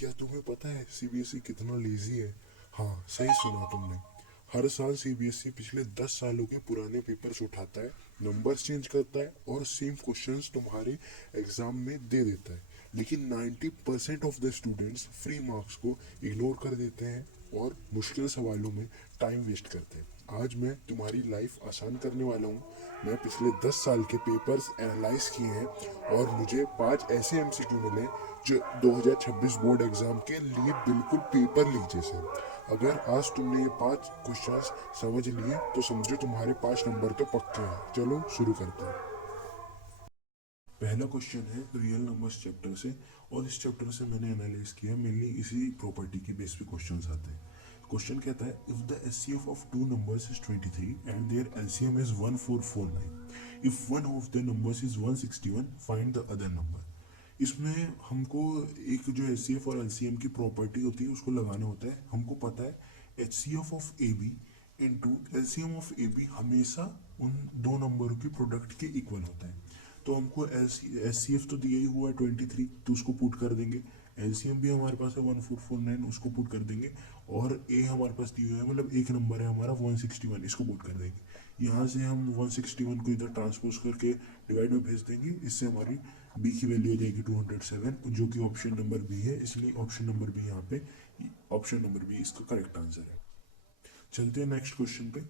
क्या तुम्हें पता है सीबीएसई कितना लेजी है? हाँ, सही सुना तुमने। हर साल सीबीएसई पिछले 10 सालों के पुराने पेपर्स उठाता है, नंबर्स चेंज करता है और सेम क्वेश्चंस तुम्हारे एग्जाम में दे देता है। लेकिन 90% of the students free marks को इग्नोर कर देते हैं और मुश्किल सवालों में टाइम वेस्ट करते हैं। आज मैं तुम्हारी लाइफ आसान करने वाला हूँ। मैं पिछले 10 साल के पेपर्स एनालाइज किए हैं और मुझे 5 ऐसे एमसीक्यू मिले जो 2026 बोर्ड एग्जाम के लिए बिल्कुल पेपर लीक जैसे हैं। अगर आज तुमने ये 5 क्वेश्चंस समझ लिए तो समझो तुम्हारे 5 नंबर तो पक्के हैं। चलो शुरू करते हैं। पहला क्वेश्चन है रियल नंबर्स चैप्टर से, और इस चैप्टर से मैंने एनालाइज किया, मेनली इसी प्रॉपर्टी के बेस पे क्वेश्चंस आते हैं। क्वेश्चन कहता है if the HCF of two numbers is 23 and their LCM is 1449, if one of the numbers is 161, find the other number. इसमें हमको एक जो एच सी एफ और एल सी एम की प्रॉपर्टी होती है उसको लगाना होता है। हमको पता है H C F of A B into L C M of A B हमेशा उन दो नंबरों की प्रोडक्ट के इक्वल होता है। तो हमको एच सी एफ तो दिया ही हुआ है 23, तो उसको पुट कर देंगे। एल सी एम भी हमारे पास है 1449, उसको पुट कर देंगे। और ए हमारे पास दिया हुआ है, मतलब एक नंबर है हमारा 161, इसको पुट कर देंगे। यहाँ से हम 161 को इधर ट्रांसपोज करके डिवाइड में भेज देंगे, इससे हमारी बी की वैल्यू हो जाएगी 207, जो कि ऑप्शन नंबर बी है, इसलिए ऑप्शन नंबर बी यहाँ पे, ऑप्शन नंबर बी इसका करेक्ट आंसर है। चलते हैं नेक्स्ट क्वेश्चन पे।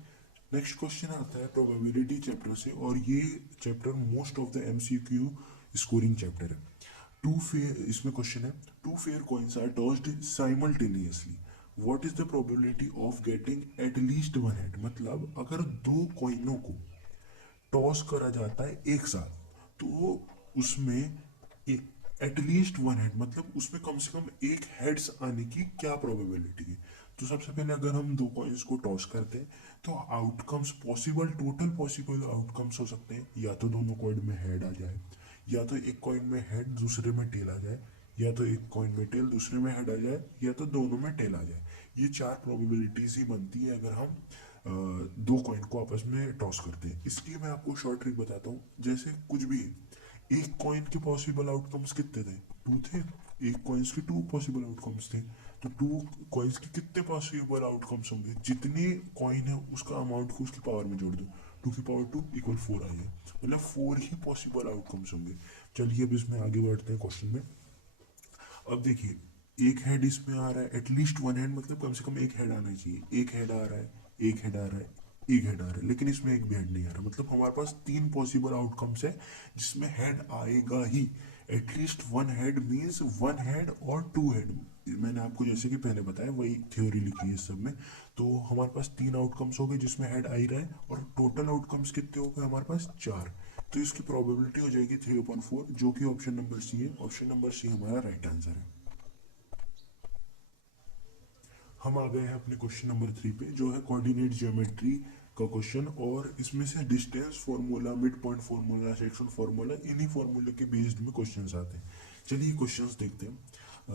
नेक्स्ट क्वेश्चन आता है प्रोबेबिलिटी चैप्टर से, और ये chapter most of the MCQ scoring chapter है। टू फेयर, इसमें क्वेश्चन है two fair coins are tossed simultaneously, what is the probability of getting at least one head. मतलब अगर दो कॉइनों को टॉस करा जाता है एक साथ, तो उसमें एटलीस्ट वन हेड, मतलब उसमें कम से कम एक हेड्स आने की क्या प्रोबेबिलिटी है। तो सबसे पहले अगर हम दो कॉइन्स को टॉस करते हैं तो outcomes possible, total possible outcomes हो सकते हैं, या तो दोनों कॉइन में हेड आ जाए, या तो एक कॉइन में हेड दूसरे में टेल आ जाए, या तो एक कॉइन में टेल दूसरे में हेड आ जाए, या तो दोनों में टेल आ जाए। ये चार प्रोबेबिलिटीज ही बनती है अगर हम दो कॉइन को आपस में टॉस करते हैं। इसलिए मैं आपको शॉर्ट ट्रिक बताता हूँ। जैसे कुछ भी है, एक कॉइन के पॉसिबल आउटकम्स कितने थे? टू थे। एक कॉइन्स के टू पॉसिबल आउटकम्स थे, तो टू कॉइन्स के कितने पॉसिबल आउटकम्स होंगे? जितने कॉइन है उसका अमाउंट को उसकी पावर में जोड़ दो, टू की पावर टू इक्वल फोर आई है, मतलब फोर ही पॉसिबल आउटकम्स होंगे। चलिए अब इसमें आगे बढ़ते हैं क्वेश्चन में। अब देखिए एक हेड इसमें आ रहा है, एटलीस्ट वन हेड, मतलब कम से कम एक हेड आना चाहिए। एक हेड आ रहा है, एक हेड आ रहा है, एक हेड आ रहा है, लेकिन इसमें एक भी हेड नहीं आ रहा। मतलब हमारे पास तीन पॉसिबल आउटकम्स है जिसमें हेड आएगा ही। At least one head means one head और टू हेड। मैंने आपको जैसे कि पहले बताया वही थ्योरी लिखी है इस सब में। तो हमारे पास तीन आउटकम्स हो गए जिसमें हेड आ ही रहा है, और टोटल आउटकम्स कितने हो गए हमारे पास? चार। तो इसकी प्रोबेबिलिटी हो जाएगी 3/4, जो कि ऑप्शन नंबर सी है। ऑप्शन नंबर सी हमारा राइट आंसर है। हम आ गए हैं अपने क्वेश्चन नंबर 3 पे, जो है कोऑर्डिनेट ज्योमेट्री का क्वेश्चन, और इसमें से distance formula, mid point formula, section formula, इन्हीं फॉर्मूले के बेस्ड में क्वेश्चंस आते हैं। चलिए क्वेश्चंस देखते हैं।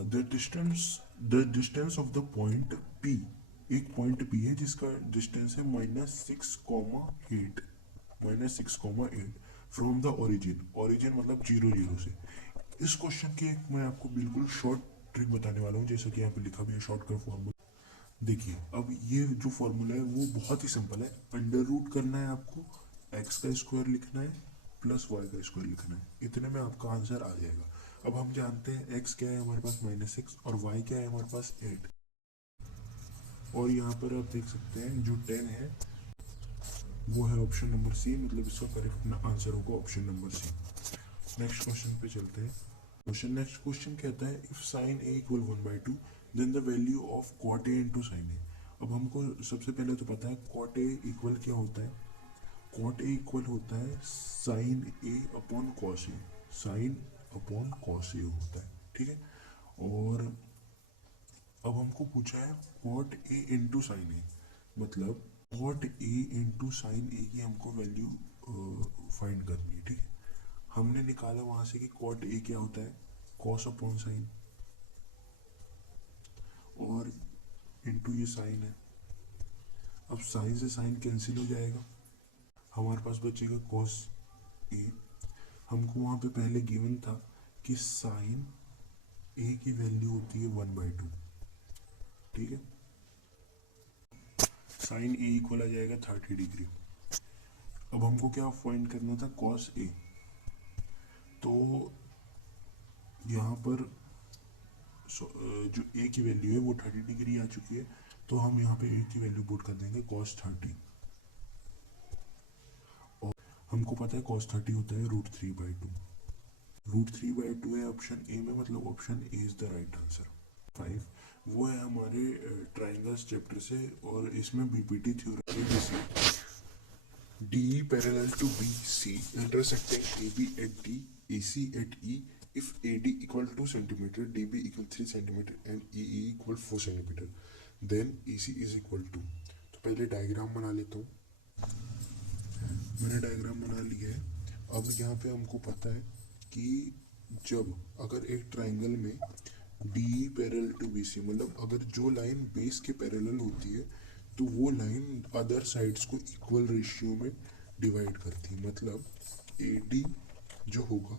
The distance of the point P, एक पॉइंट पी है जिसका डिस्टेंस है -6,8, -6,8 फ्रॉम द ओरिजिन। ओरिजिन मतलब 0 0 से। इस क्वेश्चन के मैं आपको बिल्कुल शॉर्ट ट्रिक बताने वाला हूँ, जैसा कि यहाँ पे लिखा भी है शॉर्टकट फॉर्मूला। देखिए अब ये जो फॉर्मूला है वो बहुत ही सिंपल है। अंडर रूट करना है आपको, एक्स का स्क्वायर लिखना है प्लस वाई का स्क्वायर लिखना है, इतने में आपका आंसर आ जाएगा। अब हम जानते हैं एक्स क्या है हमारे पास -6, और वाई क्या है हमारे पास 8। और यहाँ पर आप देख सकते हैं जो 10 है वो है ऑप्शन नंबर सी, मतलब इसका करेक्ट आंसर होगा option number C. Next question पे चलते हैं। नेक्स्ट क्वेश्चन कहता है if sine A equal 1/2 then the value of cot A into sine A. अब हमको सबसे पहले तो पता है कॉट ए इक्वल क्या होता है। कॉट ए इक्वल होता है sign A upon cos A, sine upon cos A होता है, ठीक है। और अब हमको पूछा है कॉट ए इंटू साइन ए, मतलब कॉट ए इंटू साइन ए की हमको वैल्यू फाइंड करनी है, ठीक है। हमने निकाला वहां से कि कॉट ए क्या होता है, कॉस अपॉन साइन, और इंटू ये साइन है। अब साइन से साइन कैंसिल हो जाएगा, हमारे पास बचेगा कॉस ए। हमको वहाँ पे पहले गिवन था कि साइन ए की वैल्यू होती है 1/2, ठीक है। साइन ए इक्वल आ जाएगा 30 डिग्री। अब हमको क्या फाइंड करना था, कॉस ए। तो यहाँ पर जो ए की वैल्यू है वो 30 डिग्री आ चुकी है, तो हम यहाँ पे ए की वैल्यू पुट कर देंगे cos 30। और हमको पता है cos 30 होता है √3/2। √3/2 है ऑप्शन ए में, मतलब option A is the right answer. 5 वो है हमारे ट्राइंगल्स चैप्टर से, और इसमें बीपीटी थ्योरम है। DE parallel to BC intersecting AB at D, AC at E if AD equal 2 centimeter, DB equal 3 centimeter and EE equal 4 centimeter, then EC is equal to। तो पहले diagram बना लेता हूँ। मैंने डायग्राम बना लिया है। अब यहाँ पे हमको पता है कि जब अगर एक ट्राइंगल में DE पैरेलल टू BC, मतलब अगर जो लाइन बेस के पैरेलल होती है तो वो लाइन अदर साइड्स को इक्वल रेशियो में डिवाइड करती है। मतलब AD जो होगा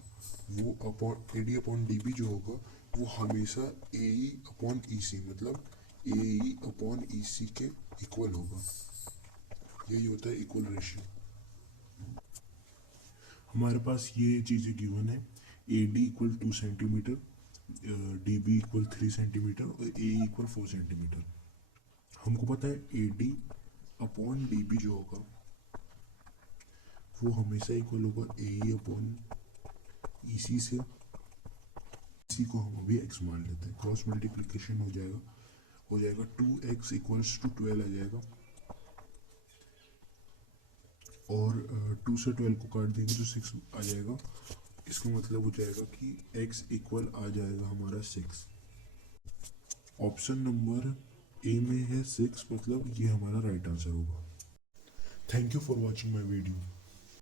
वो अपॉन AD अपॉन DB जो होगा वो हमेशा AE अपॉन EC, मतलब AE अपॉन EC के इक्वल होगा। यही होता है इक्वल रेशियो। हमारे पास ये चीज़ें गिवन है, AD equal 2 centimetre, DB equal 3 centimetre और AE इक्वल 4 सेंटीमीटर। हमको पता है AD अपॉन DB जो होगा वो हमेशा इक्वल होगा AE अपॉन EC से। इसी को हम अभी x मान लेते हैं, क्रॉस मल्टीप्लिकेशन हो जाएगा 2x इक्वल्स टू 12 आ जाएगा, और 2 से 12 को काट देंगे तो 6 आ जाएगा। इसका मतलब हो जाएगा कि x इक्वल आ जाएगा हमारा 6। ऑप्शन नंबर ए में है 6, मतलब ये हमारा राइट आंसर होगा। Thank you for watching my video.